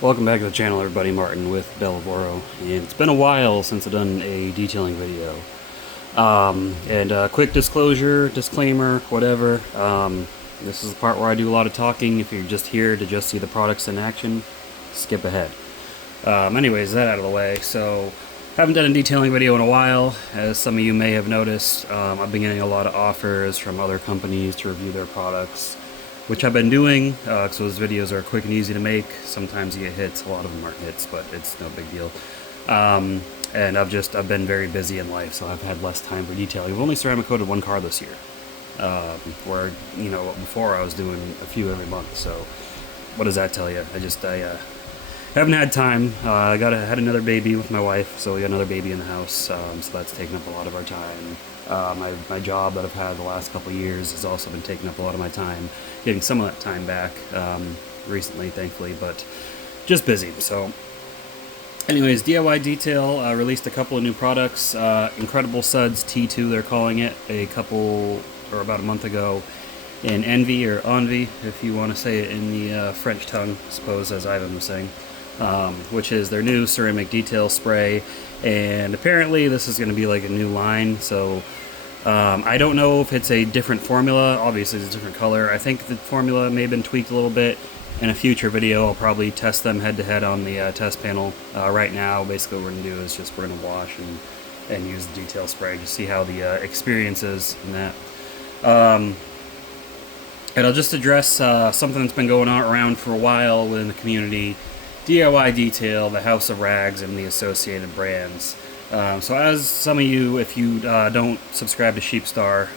Welcome back to the channel, everybody. Martin with Bellavoro, and it's been a while since I've done a detailing video. Quick disclosure, disclaimer, whatever. This is the part where I do a lot of talking. If you're just here to just see the products in action, skip ahead. Anyways, that out of the way. So, haven't done a detailing video in a while, as some of you may have noticed. I've been getting a lot of offers from other companies to review their products, which I've been doing, so those videos are quick and easy to make. Sometimes you get hits, a lot of them aren't hits, but it's no big deal. And I've been very busy in life, so I've had less time for detailing. I've only ceramic coated one car this year, where, before I was doing a few every month, so what does that tell you? I haven't had time. I had another baby with my wife, so we got another baby in the house, so that's taken up a lot of our time. My job that I've had the last couple of years has also been taking up a lot of my time, getting some of that time back recently, thankfully, but just busy. So anyways, DIY Detail released a couple of new products. Incredible Suds V2, they're calling it, about a month ago, in Envie, or Envie, if you want to say it in the French tongue, I suppose, as Ivan was saying, which is their new ceramic detail spray. And apparently this is going to be like a new line, so I don't know if it's a different formula. Obviously it's a different color. I think the formula may have been tweaked a little bit. In a future video I'll probably test them head to head on the test panel. Right now basically what we're going to do is we're going to wash and use the detail spray to see how the experience is in that. And I'll just address something that's been going on around for a while within the community. DIY Detail, the House of Rags, and the associated brands. So as some of you, if you don't subscribe to Sheepstar,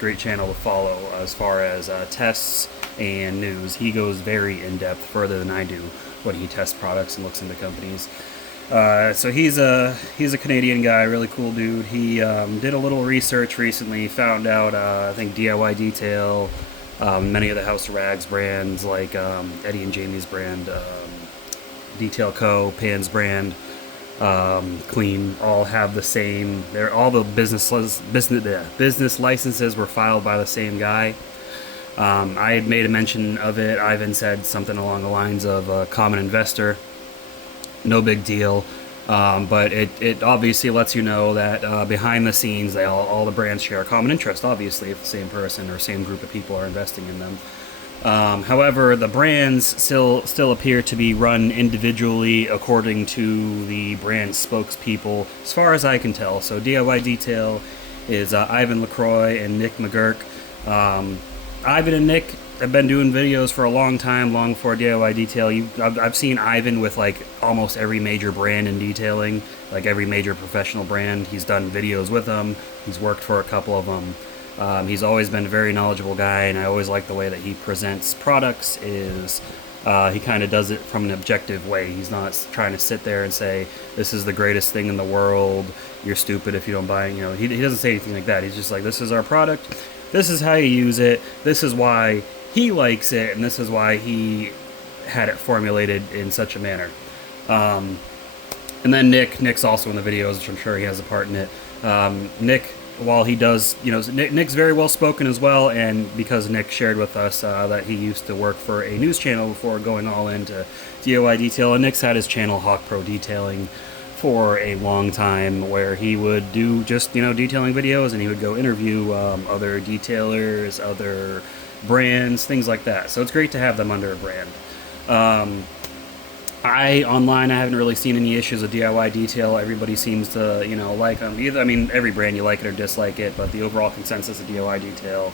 great channel to follow as far as tests and news. He goes very in-depth, further than I do, when he tests products and looks into companies. So he's a Canadian guy, really cool dude. He did a little research recently, found out, I think DIY Detail, many of the House of Rags brands, like Eddie and Jamie's brand, Detail Co., Pan's brand, Clean, all have the same. All the business licenses were filed by the same guy. I had made a mention of it. Ivan said something along the lines of common investor. No big deal. But it obviously lets you know that behind the scenes, all the brands share a common interest, obviously, if the same person or same group of people are investing in them. However, the brands still appear to be run individually according to the brand spokespeople, as far as I can tell. So DIY Detail is Ivan LaCroix and Nick McGurk. Ivan and Nick have been doing videos for a long time, long before DIY Detail. I've seen Ivan with like almost every major brand in detailing, like every major professional brand. He's done videos with them. He's worked for a couple of them. He's always been a very knowledgeable guy, and I always like the way that he presents products. He kind of does it from an objective way. He's not trying to sit there and say, this is the greatest thing in the world, you're stupid if you don't buy it. He doesn't say anything like that. He's just like, this is our product, this is how you use it, this is why he likes it, and this is why he had it formulated in such a manner. And then Nick's also in the videos, which I'm sure he has a part in it. Nick, while he does, Nick's very well spoken as well, and because Nick shared with us that he used to work for a news channel before going all into DIY Detail, and Nick's had his channel Hawk Pro Detailing for a long time, where he would do just detailing videos, and he would go interview other detailers, other brands, things like that. So it's great to have them under a brand. Online, I haven't really seen any issues with DIY Detail. Everybody seems to, like them. Every brand, you like it or dislike it, but the overall consensus of DIY Detail,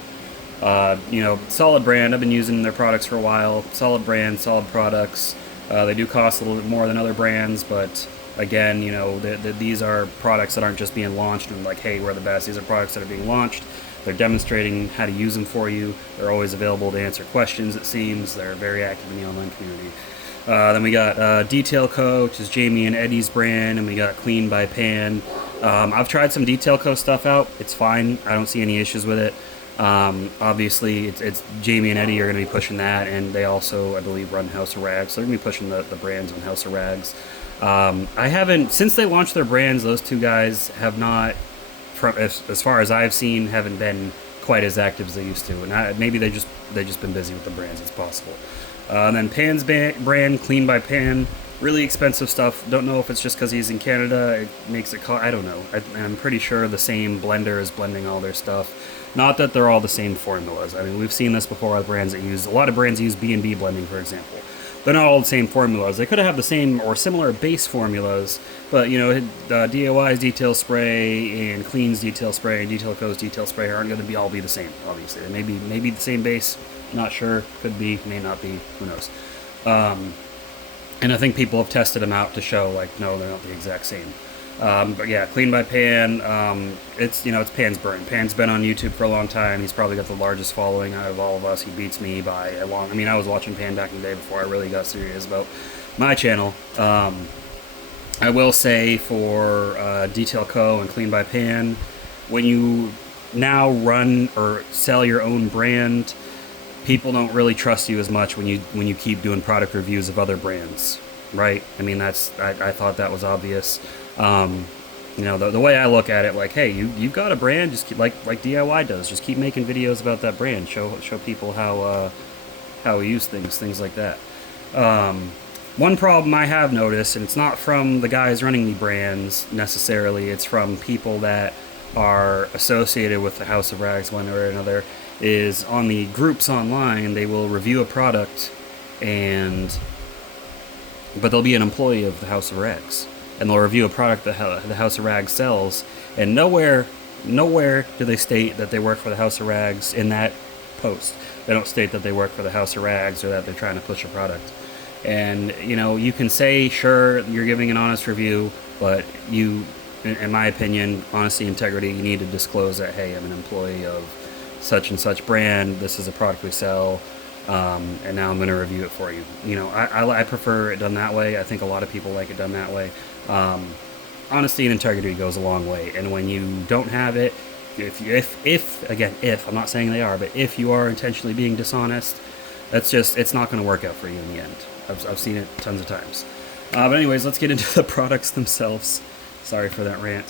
solid brand. I've been using their products for a while. Solid brand, solid products. They do cost a little bit more than other brands, but again, these are products that aren't just being launched and like, hey, we're the best. These are products that are being launched. They're demonstrating how to use them for you. They're always available to answer questions, it seems. They're very active in the online community. Then we got Detail Co., which is Jamie and Eddie's brand, and we got Clean by Pan. I've tried some Detail Co. stuff out. It's fine. I don't see any issues with it. Obviously, it's Jamie and Eddie are going to be pushing that, and they also, I believe, run House of Rags, so they're going to be pushing the brands on House of Rags. I haven't, since they launched their brands, those two guys have not, as far as I've seen, haven't been quite as active as they used to, and maybe they've just been busy with the brands. It's possible. And then Pan's brand, Clean by Pan, really expensive stuff. Don't know if it's just because he's in Canada, it makes it cost, I don't know. I'm pretty sure the same blender is blending all their stuff. Not that they're all the same formulas. I mean, we've seen this before with brands that use, a lot of brands use B&B blending, for example. They're not all the same formulas. They could have the same or similar base formulas, but you know, DIY's detail spray and Clean's detail spray and Detail Co's detail spray aren't going to all be the same. Obviously, they maybe the same base. Not sure. Could be. May not be. Who knows? And I think people have tested them out to show like no, they're not the exact same. But yeah, Clean by Pan. It's it's Pan's brand. Pan's been on YouTube for a long time. He's probably got the largest following out of all of us. He beats me by a long. I mean, I was watching Pan back in the day before I really got serious about my channel. I will say for Detail Co. and Clean by Pan, when you now run or sell your own brand, people don't really trust you as much when you keep doing product reviews of other brands, right? I mean, I thought that was obvious. The way I look at it, like, hey, you've got a brand, just keep, like DIY does, just keep making videos about that brand, show people how we use things like that. One problem I have noticed, and it's not from the guys running the brands necessarily, it's from people that are associated with the House of Rags one way or another, is on the groups online, they will review a product, but they'll be an employee of the House of Rags, and they'll review a product that the House of Rags sells, and nowhere do they state that they work for the House of Rags in that post. They don't state that they work for the House of Rags or that they're trying to push a product. And you can say, sure, you're giving an honest review, but in my opinion, honesty, integrity, you need to disclose that, hey, I'm an employee of such and such brand, this is a product we sell, and now I'm going to review it for you. I prefer it done that way. I think a lot of people like it done that way. Honesty and integrity goes a long way, and when you don't have it, if I'm not saying they are, but if you are intentionally being dishonest, it's not going to work out for you in the end. I've seen it tons of times. But anyways, let's get into the products themselves. Sorry for that rant.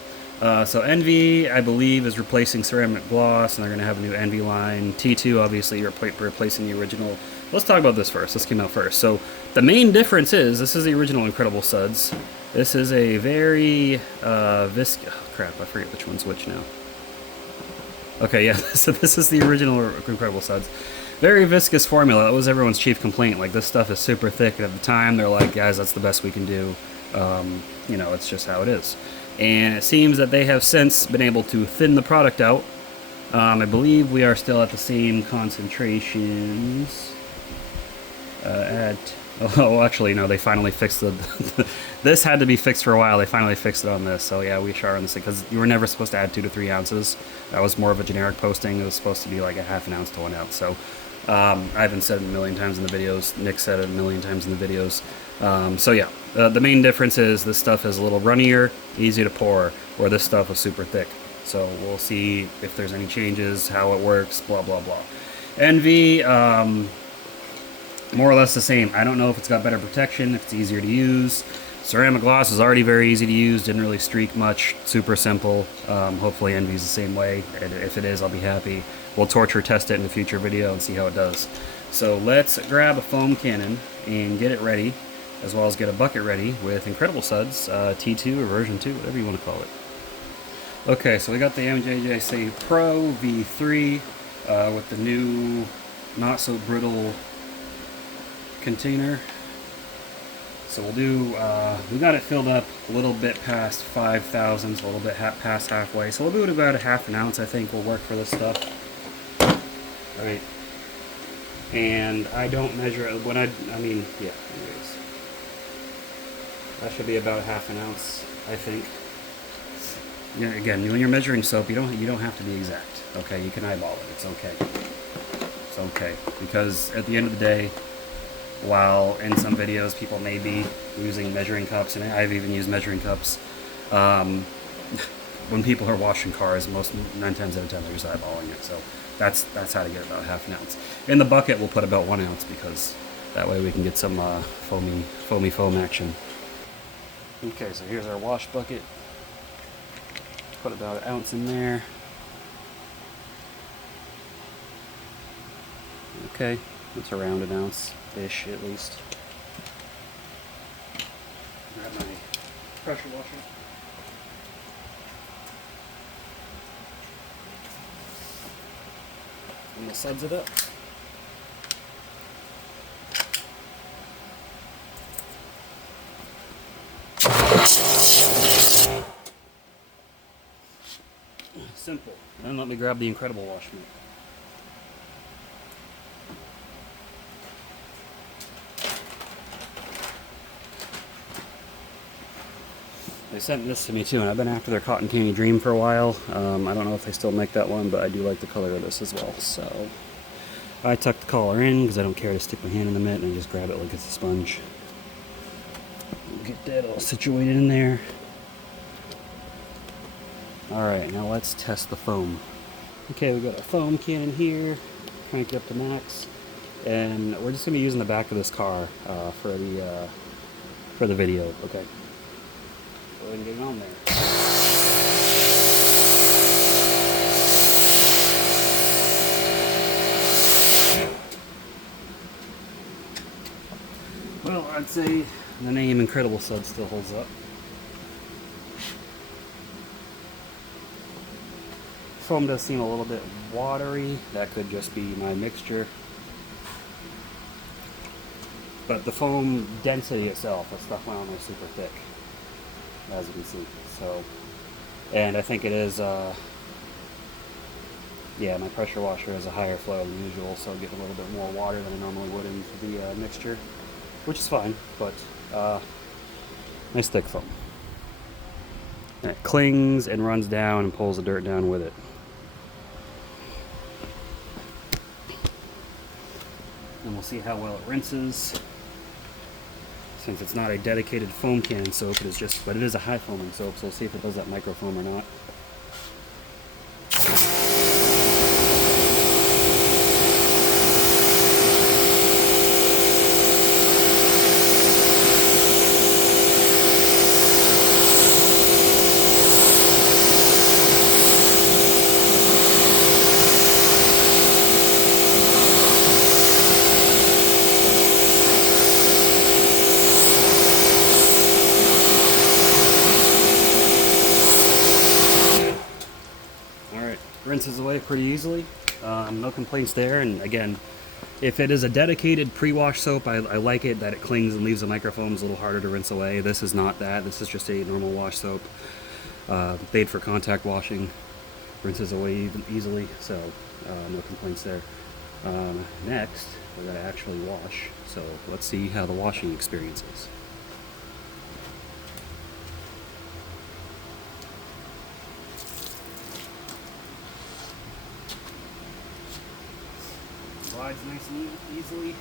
So Envie, I believe, is replacing ceramic gloss, and they're going to have a new Envie line. T2, obviously, replacing the original. Let's talk about this first. This came out first. So the main difference is, this is the original Incredible Suds. This is a very viscous... Oh, crap, I forget which one's which now. Okay, yeah, so this is the original Incredible Suds. Very viscous formula. That was everyone's chief complaint. Like, this stuff is super thick, and at the time, they're like, guys, that's the best we can do. It's just how it is. And it seems that they have since been able to thin the product out. I believe we are still at the same concentrations. Actually, no, they finally fixed this had to be fixed for a while. They finally fixed it on this. So yeah, we are on this, because you were never supposed to add 2 to 3 ounces. That was more of a generic posting. It was supposed to be like a ½ an ounce to 1 ounce. So I haven't said it a million times in the videos. Nick said it a million times in the videos. So yeah, the main difference is this stuff is a little runnier, easy to pour, where this stuff is super thick. So we'll see if there's any changes, how it works, blah, blah, blah. Envie, more or less the same. I don't know if it's got better protection, if it's easier to use. Ceramic gloss is already very easy to use, didn't really streak much, super simple. Hopefully Envie's the same way, and if it is, I'll be happy. We'll torture test it in a future video and see how it does. So let's grab a foam cannon and get it ready, as well as get a bucket ready with Incredible Suds, T2 or version 2, whatever you want to call it. Okay, so we got the MJJC Pro V3 with the new not so brittle container. So we'll do, we got it filled up a little bit past 5,000, so a little bit past halfway. So we'll do it about a ½ an ounce, I think will work for this stuff. All right. And I don't measure it when yeah, anyways. That should be about ½ an ounce, I think. Yeah, again, when you're measuring soap, you don't have to be exact. Okay, you can eyeball it. It's okay. It's okay, because at the end of the day, while in some videos people may be using measuring cups, and I've even used measuring cups, when people are washing cars, 9 times out of 10 they're just eyeballing it. So that's how to get about ½ an ounce. In the bucket we'll put about 1 ounce, because that way we can get some foamy foam action. Okay, so here's our wash bucket. Put about 1 ounce in there. Okay, It's around an ounce-ish at least. Grab my pressure washer. And we'll suds it up. Simple. Then let me grab the incredible wash mitt. They sent this to me too, and I've been after their Cotton Candy Dream for a while. I don't know if they still make that one, but I do like the color of this as well. So I tuck the collar in because I don't care to stick my hand in the mitt, and I just grab it like it's a sponge. Get that all situated in there. Alright, now let's test the foam. Okay, we've got our foam can in here, crank it up to max, and we're just going to be using the back of this car for the video, okay? Go ahead and get it on there. Well, I'd say the name Incredible Suds still holds up. Foam does seem a little bit watery. That could just be my mixture. But the foam density itself, the stuff went on there super thick, as you can see. So, and I think it is, yeah, my pressure washer has a higher flow than usual, so I get a little bit more water than I normally would into the mixture, which is fine, but nice thick foam. And it clings and runs down and pulls the dirt down with it. And we'll see how well it rinses. Since it's not a dedicated foam can soap, but it is a high foaming soap, so we'll see if it does that micro foam or not. Rinses away pretty easily. No complaints there. And again, if it is a dedicated pre-wash soap, I like it that it clings and leaves the microfoams a little harder to rinse away. This is not that. This is just a normal wash soap made for contact washing. Rinses away easily, so no complaints there. Next, we're going to actually wash, so let's see how the washing experience is. Glides nice and easily.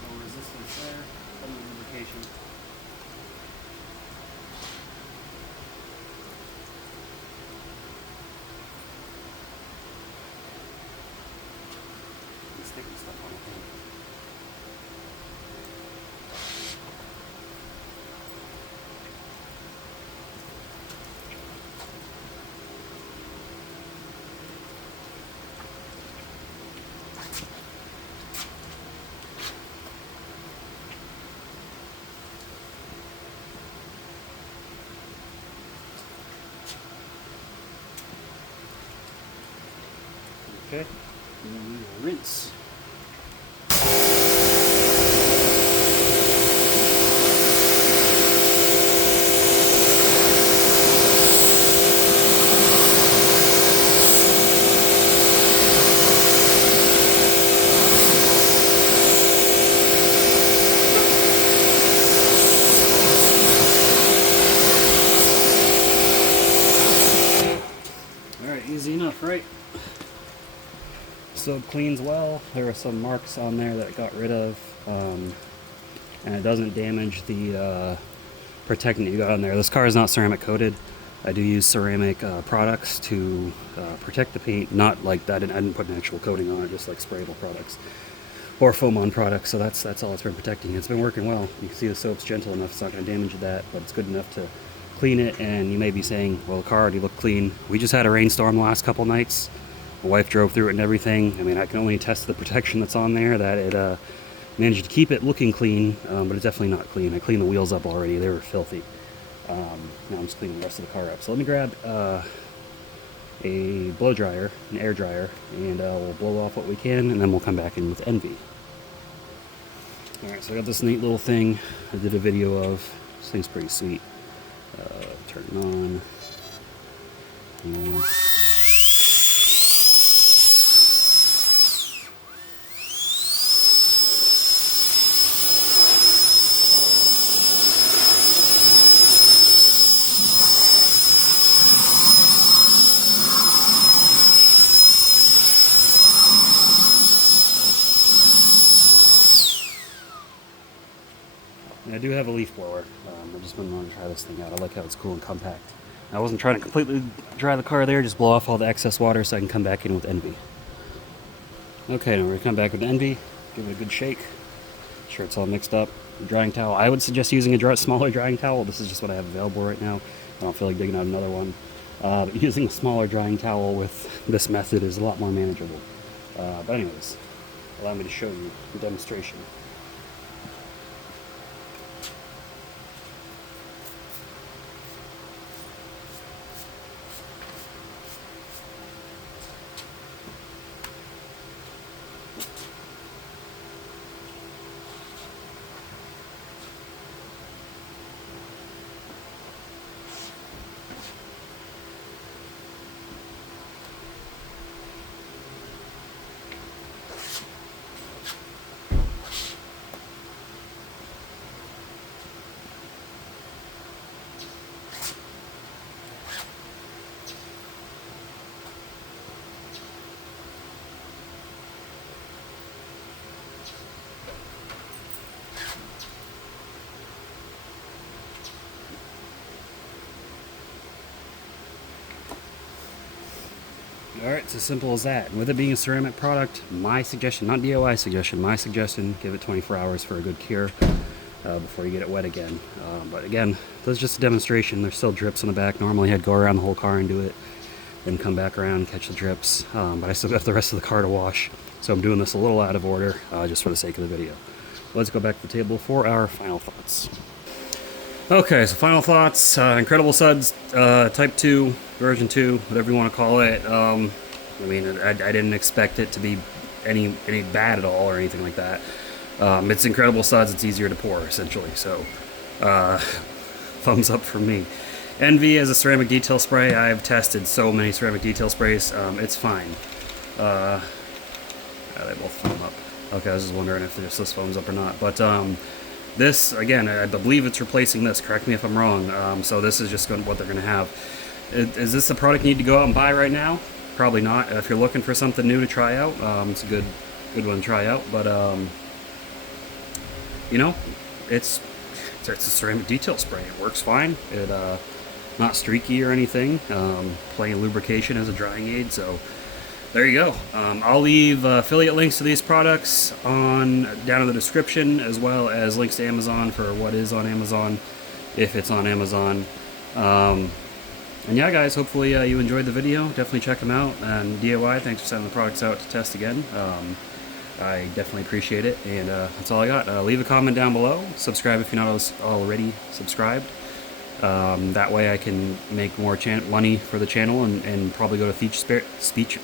No resistance there. Some lubrication. Sticking stuff on the thing. Okay, and then we will rinse. All right, easy enough, right? Soap cleans well. There are some marks on there that it got rid of, and it doesn't damage the protectant that you got on there. This car is not ceramic coated. I do use ceramic products to protect the paint. Not like that. I didn't put an actual coating on it, just like sprayable products or foam on products. So that's all it's been protecting. It's been working well. You can see the soap's gentle enough; it's not going to damage that, but it's good enough to clean it. And you may be saying, "Well, the car already looked clean." We just had a rainstorm the last couple nights. My wife drove through it and everything. I mean, I can only attest to the protection that's on there, that it managed to keep it looking clean, but it's definitely not clean. I cleaned the wheels up already. They were filthy. Now I'm just cleaning the rest of the car up. So let me grab a blow dryer, an air dryer, and we'll blow off what we can, and then we'll come back in with Envie. Alright, so I got this neat little thing I did a video of. This thing's pretty sweet. Turn it on. And I do have a leaf blower. I've just been wanting to try this thing out. I like how it's cool and compact. I wasn't trying to completely dry the car there, just blow off all the excess water so I can come back in with Envie. Okay, now we're going to come back with Envie, give it a good shake. Make sure it's all mixed up. Drying towel. I would suggest using a smaller drying towel. This is just what I have available right now. I don't feel like digging out another one. Using a smaller drying towel with this method is a lot more manageable. But anyways, allow me to show you the demonstration. Alright, it's as simple as that. And with it being a ceramic product, my suggestion, not DIY suggestion, my suggestion, give it 24 hours for a good cure before you get it wet again. But again, this is just a demonstration. There's still drips on the back. Normally I'd go around the whole car and do it, then come back around, catch the drips. But I still got the rest of the car to wash, so I'm doing this a little out of order, just for the sake of the video. Let's go back to the table for our final thoughts. Okay, so final thoughts. Incredible Suds Type 2, version 2, whatever you want to call it. I mean, I didn't expect it to be any bad at all or anything like that. It's incredible Suds. It's easier to pour, essentially. So, thumbs up from me. Envie as a ceramic detail spray. I've tested so many ceramic detail sprays. It's fine. They both foam up. Okay, I was just wondering if this foams up or not. But this, again, I believe it's replacing this. Correct me if I'm wrong. So this is just what they're going to have. Is this the product you need to go out and buy right now? Probably not. If you're looking for something new to try out, it's a good one to try out. But you know, it's a ceramic detail spray. It works fine. It not streaky or anything. Plenty of lubrication as a drying aid. So there you go. I'll leave affiliate links to these products down in the description, as well as links to Amazon for what is on Amazon, if it's on Amazon. And yeah, guys, hopefully you enjoyed the video. Definitely check them out. And DIY, thanks for sending the products out to test again. I definitely appreciate it. And that's all I got. Leave a comment down below. Subscribe if you're not already subscribed. That way I can make more money for the channel and probably go to speech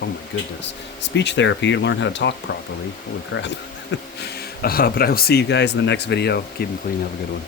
therapy and learn how to talk properly. Holy crap. But I will see you guys in the next video. Keep them clean. Have a good one.